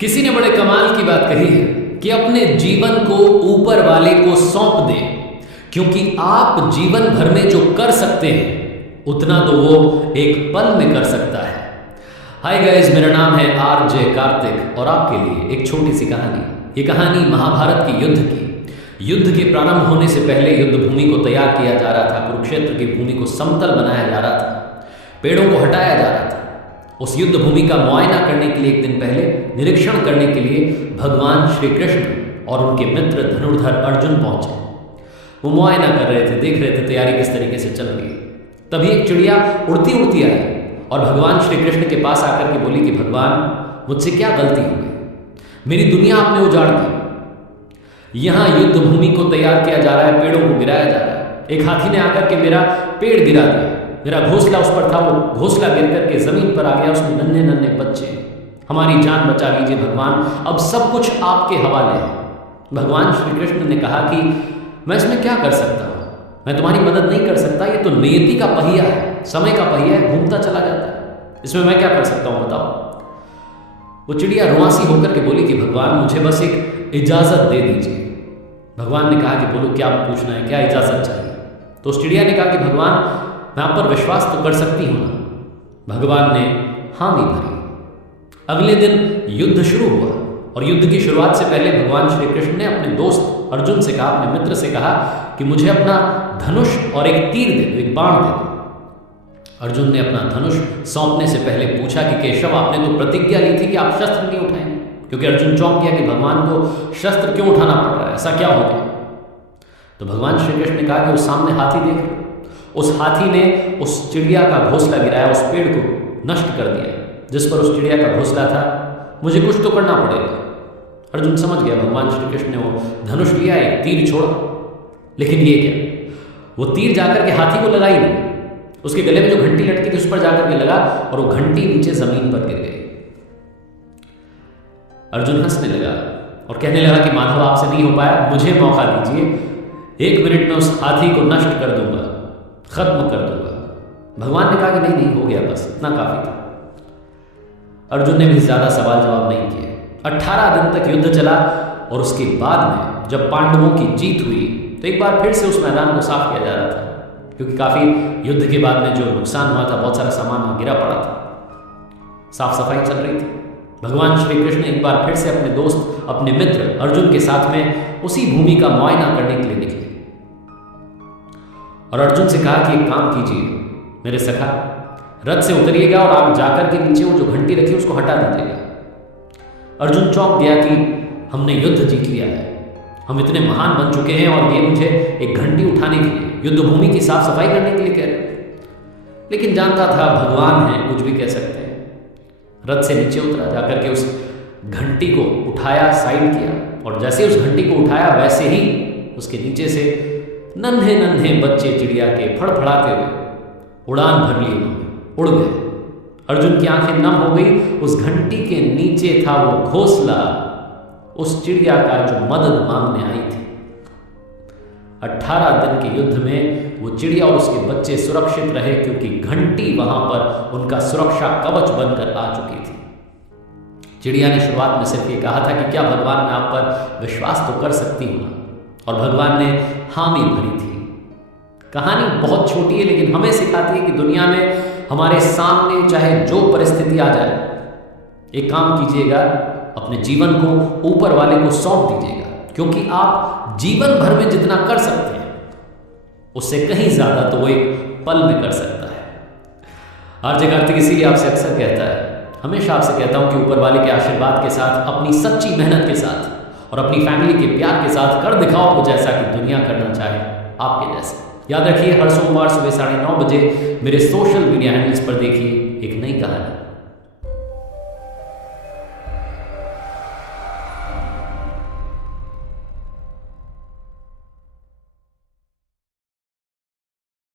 किसी ने बड़े कमाल की बात कही है कि अपने जीवन को ऊपर वाले को सौंप दें, क्योंकि आप जीवन भर में जो कर सकते हैं उतना तो वो एक पल में कर सकता है। हाय गाइस, मेरा नाम है आरजे कार्तिक और आपके लिए एक छोटी सी कहानी। ये कहानी महाभारत की युद्ध की। युद्ध के प्रारंभ होने से पहले युद्ध भूमि को तैयार किया जा रहा था। कुरुक्षेत्र की भूमि को समतल बनाया जा रहा था, पेड़ों को हटाया जा रहा था। उस युद्ध भूमि का मुआयना करने के लिए एक दिन पहले निरीक्षण करने के लिए भगवान श्री कृष्ण और उनके मित्र धनुर्धर अर्जुन पहुंचे। वो मुआयना कर रहे थे, देख रहे थे तैयारी किस तरीके से चल रही है। तभी एक चिड़िया उड़ती उड़ती आई और भगवान श्री कृष्ण के पास आकर के बोली कि भगवान, मुझसे क्या गलती हो गई, मेरी दुनिया आपने उजाड़ दी। यहाँ युद्ध भूमि को तैयार किया जा रहा है, पेड़ों को गिराया जा रहा है। एक हाथी ने आकर के मेरा पेड़ गिरा दिया, मेरा घोंसला उस पर था, वो घोंसला गिर करके जमीन पर आ गया, उसमें नन्हे नन्हे बच्चे। हमारी जान बचा लीजिए भगवान, अब सब कुछ आपके हवाले है। भगवान श्री कृष्ण ने कहा कि मैं इसमें क्या कर सकता हूँ, मैं तुम्हारी मदद नहीं कर सकता, ये तो नियति का पहिया है, समय का पहिया है, घूमता चला जाता है, इसमें मैं क्या कर सकता हूँ बताओ। वो चिड़िया रुआसी होकर के बोली कि भगवान, मुझे बस एक इजाज़त दे दीजिए। भगवान ने कहा कि बोलो क्या पूछना है, क्या इजाज़त चाहिए। तो उस चिड़िया ने कहा कि भगवान, मैं आप पर विश्वास तो कर सकती हूँ ना। भगवान ने हामी भरी। अगले दिन युद्ध शुरू हुआ और युद्ध की शुरुआत से पहले भगवान श्री कृष्ण ने अपने दोस्त अर्जुन से कहा, अपने मित्र से कहा कि मुझे अपना धनुष और एक तीर दे दो, एक बाण दे दो। अर्जुन ने अपना धनुष सौंपने से पहले पूछा कि केशव, आपने तो प्रतिज्ञा ली थी कि आप शस्त्र नहीं उठाएंगे। क्योंकि अर्जुन चौंक गया कि भगवान को शस्त्र क्यों उठाना पड़ रहा है, ऐसा क्या हो गया। तो भगवान श्री कृष्ण ने कहा कि उस सामने हाथी देख, उस हाथी ने उस चिड़िया का घोंसला गिराया, उस पेड़ को नष्ट कर दिया जिस पर उस चिड़िया का घोंसला था। मुझे कुछ तो करना पड़ेगा। अर्जुन समझ गया, भगवान श्री कृष्ण ने वो धनुष लिया, एक तीर छोड़ा, लेकिन ये क्या, वो तीर जाकर के हाथी को लगा ही नहीं, उसके गले में जो घंटी लटकी थी उस पर जाकर के लगा और वो घंटी नीचे जमीन पर गिर गई। अर्जुन हंसने लगा और कहने लगा कि माधव, आपसे नहीं हो पाया, मुझे मौका दीजिए, 1 मिनट में उस हाथी को नष्ट कर दूंगा, खत्म कर दूंगा। भगवान ने कहा कि नहीं हो गया, बस इतना काफी था। अर्जुन ने भी ज्यादा सवाल जवाब नहीं किए। 18 दिन तक युद्ध चला और उसके बाद में जब पांडवों की जीत हुई तो एक बार फिर से उस मैदान को साफ किया जा रहा था, क्योंकि काफी युद्ध के बाद में जो नुकसान हुआ था, बहुत सारा सामान वहां गिरा पड़ा था, साफ सफाई चल रही थी। भगवान श्री कृष्ण एक बार फिर से अपने दोस्त, अपने मित्र अर्जुन के साथ में उसी भूमि का मुआयना करने के लिए निकले और अर्जुन से कहा कि एक काम कीजिए मेरे सखा, रथ से उतरिएगा और आप जाकर के नीचे वो जो घंटी रखी उसको हटा दीजिएगा। अर्जुन चौंक गया कि हमने युद्ध जीत लिया है, हम इतने महान बन चुके हैं और ये मुझे एक घंटी उठाने के लिए, युद्ध भूमि की साफ सफाई करने के लिए कह रहे। लेकिन जानता था भगवान है, कुछ भी कह सकते हैं। रथ से नीचे उतरा, जाकर के उस घंटी को उठाया, साइड किया और जैसे उस घंटी को उठाया वैसे ही उसके नीचे से नन्हे नन्हे बच्चे चिड़िया के फड़फड़ाते हुए उड़ान भर ली, उड़ गए। अर्जुन की आंखें नम हो गई। उस घंटी के नीचे था वो घोंसला उस चिड़िया का जो मदद मांगने आई थी। 18 दिन के युद्ध में वो चिड़िया और उसके बच्चे सुरक्षित रहे, क्योंकि घंटी वहां पर उनका सुरक्षा कवच बनकर आ चुकी थी। चिड़िया ने शुरुआत में सिर्फ ये कहा था कि क्या भगवान, मैं आप पर विश्वास तो कर सकती हूँ, और भगवान ने हामी भरी थी। कहानी बहुत छोटी है, लेकिन हमें सिखाती है कि दुनिया में हमारे सामने चाहे जो परिस्थिति आ जाए, एक काम कीजिएगा, अपने जीवन को ऊपर वाले को सौंप दीजिएगा, क्योंकि आप जीवन भर में जितना कर सकते हैं उससे कहीं ज्यादा तो वो एक पल में कर सकता है। आरजे कार्तिक इसीलिए आपसे अक्सर कहता है, हमेशा आपसे कहता हूं कि ऊपर वाले के आशीर्वाद के साथ, अपनी सच्ची मेहनत के साथ और अपनी फैमिली के प्यार के साथ कर दिखाओ कुछ ऐसा कि दुनिया करना चाहे आपके जैसे। याद रखिए, हर सोमवार सुबह 9:30 बजे मेरे सोशल मीडिया हैंडल्स पर देखिए एक नई कहानी।